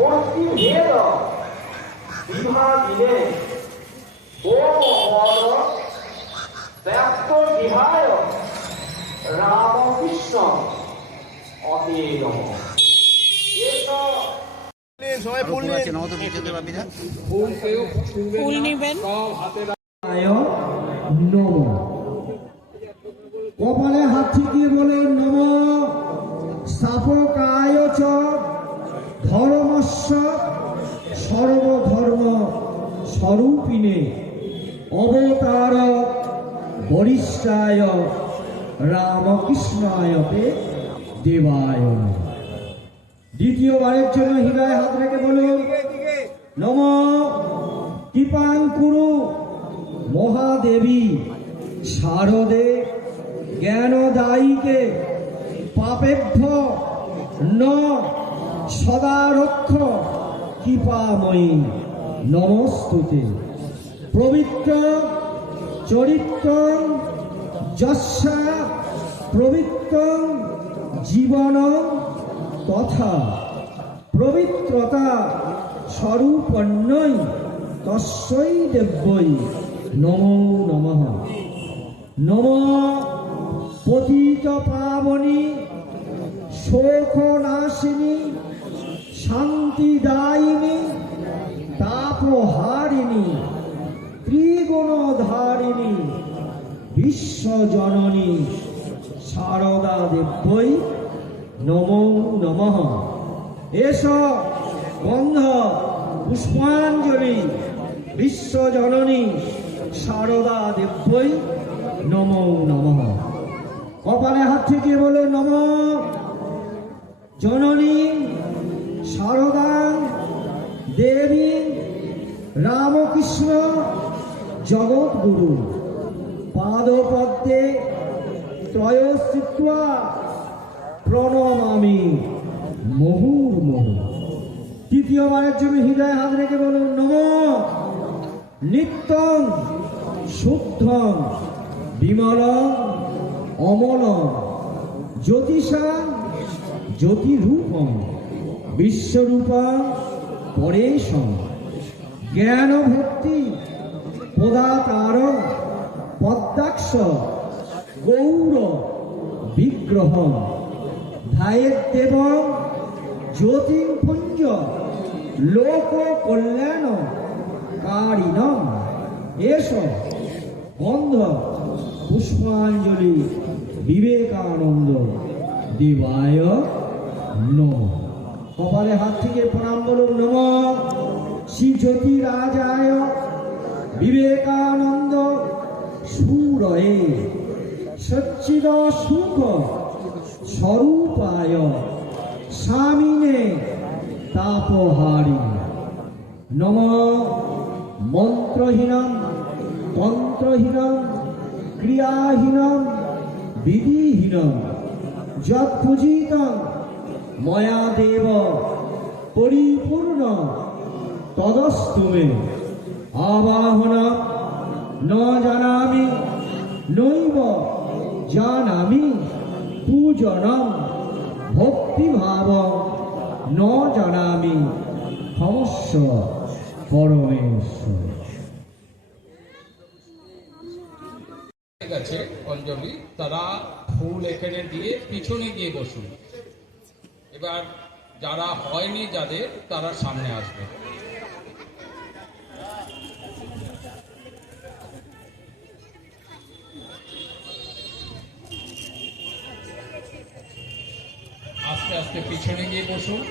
মূর্তি ভেদ বিভাগিনে ওম বল ব্যক্ত বিহায় রামকৃষ্ণ অতে নমঃ। সবাই ফুল নেবেন। নম কপালে হাত ঠিকিয়ে বলে নম স্থাপকায় চ ধর্মস্য সর্বধর্ম স্বরূপিণে অবতার বরিষ্ঠায় রামকৃষ্ণায়তে দেবায় নমঃ। দ্বিতীয়বারের জন্য হৃদয় হাত রেখে বলুন নম কৃপাং কুরু মহাদেবী শারদে জ্ঞানদায়ীকে পাপেভ্য ন সদা রক্ষ কৃপাময়ী নমস্তুতে। পবিত্র চরিত্র যস্যা পবিত্র জীবন তথা পবিত্রতা স্বরূপন্যই তস্যৈ দেব্যৈ নমো নমঃ। নম পতিত পাবনী শোকনাশিনী শান্তিদায়িনী তাপহারিণী ত্রিগুণধারিণী বিশ্বজননী শারদা দেব্যৈ নমো নমঃ। এস গন্ধ পুষ্পাঞ্জলি বিশ্বজননী শারদা দেব্যৈ নমো নমঃ। কপালে হাত থেকে বলে নম জননী শারদা দেবী রামকৃষ্ণ জগৎগুরু পাদপদ্মে ত্রয়স্থিত্বা প্রণমামি মুহুর্মুহু। তৃতীয়বারের জন্য হৃদয় হাত রেখে বলুন নম নিত্যং শুদ্ধং বিমলং অমলং জ্যোতিষাং জ্যোতিরূপং বিশ্বরূপং পরেশং জ্ঞান ভক্তি পদাকারং পদ্মাক্ষ গৌর বিগ্রহং ধায়েদেব জ্যোতিপুঞ্জ লোক কল্যাণ কারিণং। এস গন্ধ পুষ্পাঞ্জলি বিবেকানন্দ দেবায় নমঃ। কপালে হাত থেকে প্রণাম বলুন নম শ্রী জ্যোতিরাজায় বিবেকানন্দ সুরয়ে সচ্চিদ সুখ স্বরূপায় স্বামিনে তাপহারি নম মন্ত্রহীনম তন্ত্রহীনম ক্রিয়াহীনম বিধিহীনম যৎপূজিতং ময়া দেব পরিপূর্ণ তদস্তু মে আবাহনম ন জানামি নৈব জানামি পূজনম ভক্তিভাবং ন জানামি ক্ষমস্ব পরমেশ্বর। ঠিক আছে অঞ্জলি, তারা ফুল এখানে দিয়ে পিছনে গিয়ে বসুন। এবার যারা হয়নি যাদের তারা সামনে আসবে। আস্তে আস্তে পিছনে গিয়ে বসুন।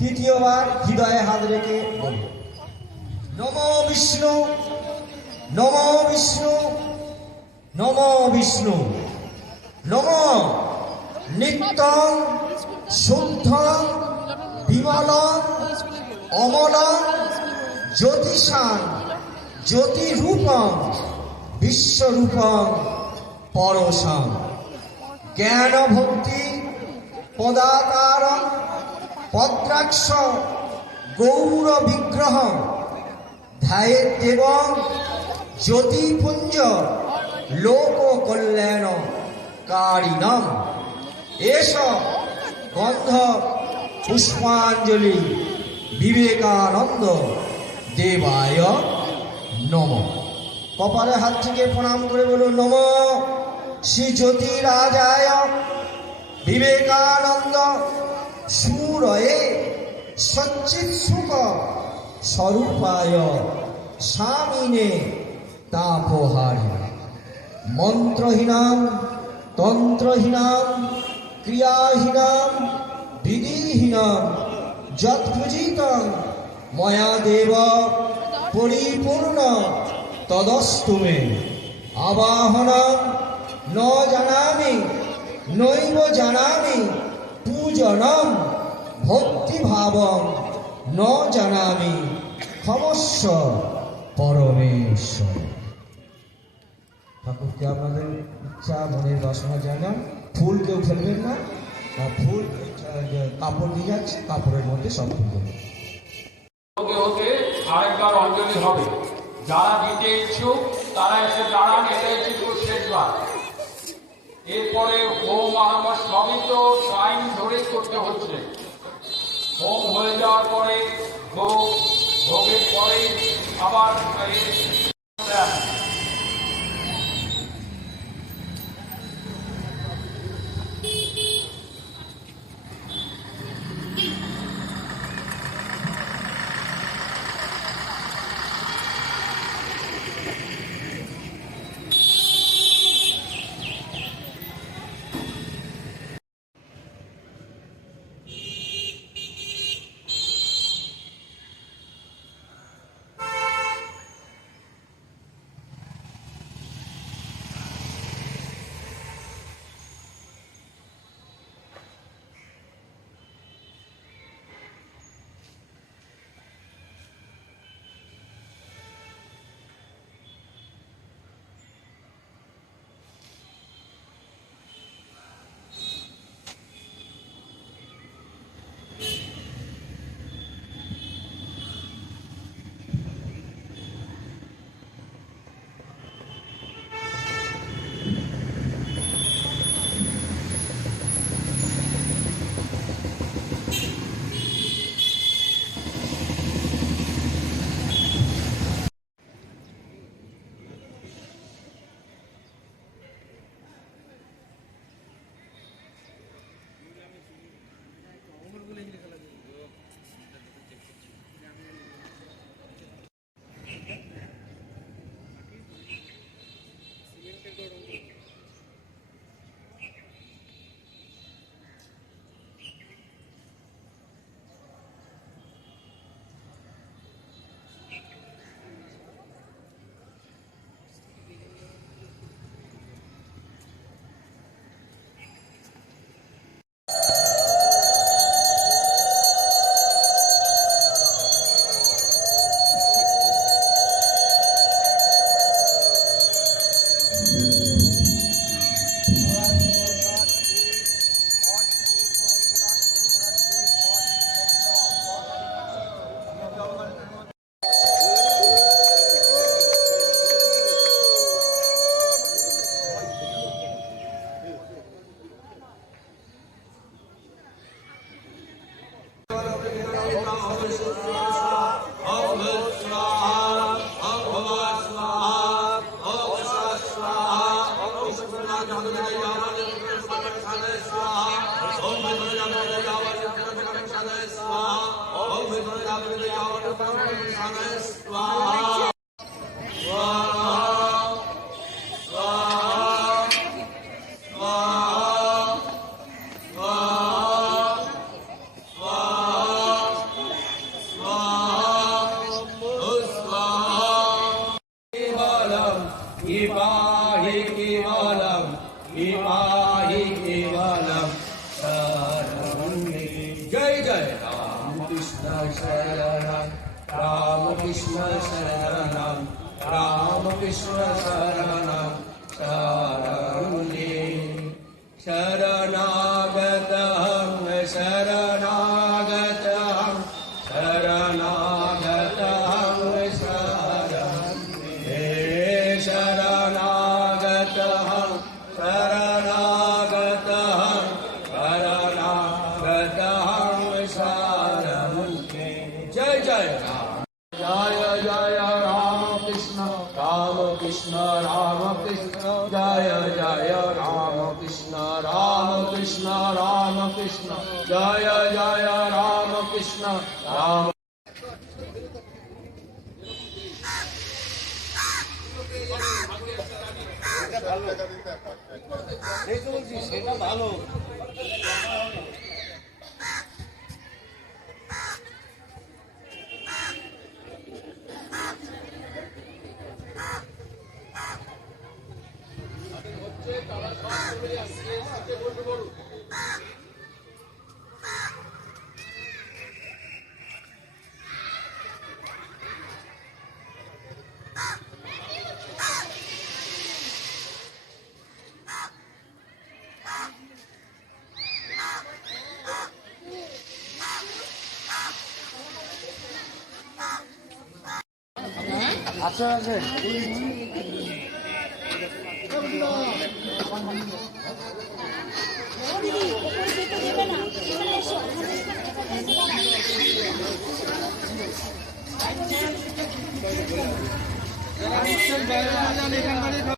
তৃতীয়বার হৃদয়ে হাত রেখে বলুন নম বিষ্ণু নম বিষ্ণু নম বিষ্ণু নম নিত্যং শুদ্ধং বিমলং অমলং জ্যোতিষাং জ্যোতিরূপং বিশ্বরূপং পরশাং জ্ঞান ভক্তি পদাকারং পদ্রাক্ষ গৌর বিগ্রহ ধ্যায়েদেবং জ্যোতিপুঞ্জ লোক কল্যাণ কারিণম এষ গন্ধ পুষ্পাঞ্জলি বিবেকানন্দ দেবায় নম। কপালে হাত থেকে প্রণাম করে বলুন নম শ্রী জ্যোতিরাজায় বিবেকানন্দ সুরয়ে সচ্চিৎ সুখ স্বরূপায় স্বামিনে তাপহারি মন্ত্রহীনাম তন্ত্রহীনাম ক্রিয়াহীনাম বিধিহীনাম যৎপূজিতং ময়া দেব পরিপূর্ণ তদস্তু মে আবাহনম ন জানামি নৈব জানামি পূজনম ভক্তিভাবং ন জানামি ক্ষমস্ব পরমেশ্বর। ঠাকুরকে আপনাদের ইচ্ছা মনের বাসনা জানান। ফুল কেউ ফেলবেন না, ফুল কাপড় দিয়ে যাচ্ছে, কাপড়ের মধ্যে সব ফুল দেবেন। হতে হতে আরেকবার অঞ্জলি হবে। যারা দিতে ইচ্ছুক তারা এসে দাঁড়ান, এটাই কিন্তু শেষবার। এরপরে হোম আমার সবই তো টাইম ধরেই করতে হচ্ছে। হোম হয়ে যাওয়ার পরে ভোগের পরে আবার जय जय राम कृष्ण शरण রামকৃষ্ণ শরণম শরণে শরণাগতহং শরণাগতহং শরণাগতহং শরণে শরণাগতহং শরণাগতহং শরণাগতহং শরণে জয় জয় রাম জয় জয় রাম কৃষ্ণ রাম কৃষ্ণ রাম কৃষ্ণ জয় জয় রাম কৃষ্ণ রাম কৃষ্ণ রাম কৃষ্ণ জয় জয় রাম কৃষ্ণ রাম সেটা ভালো দিদি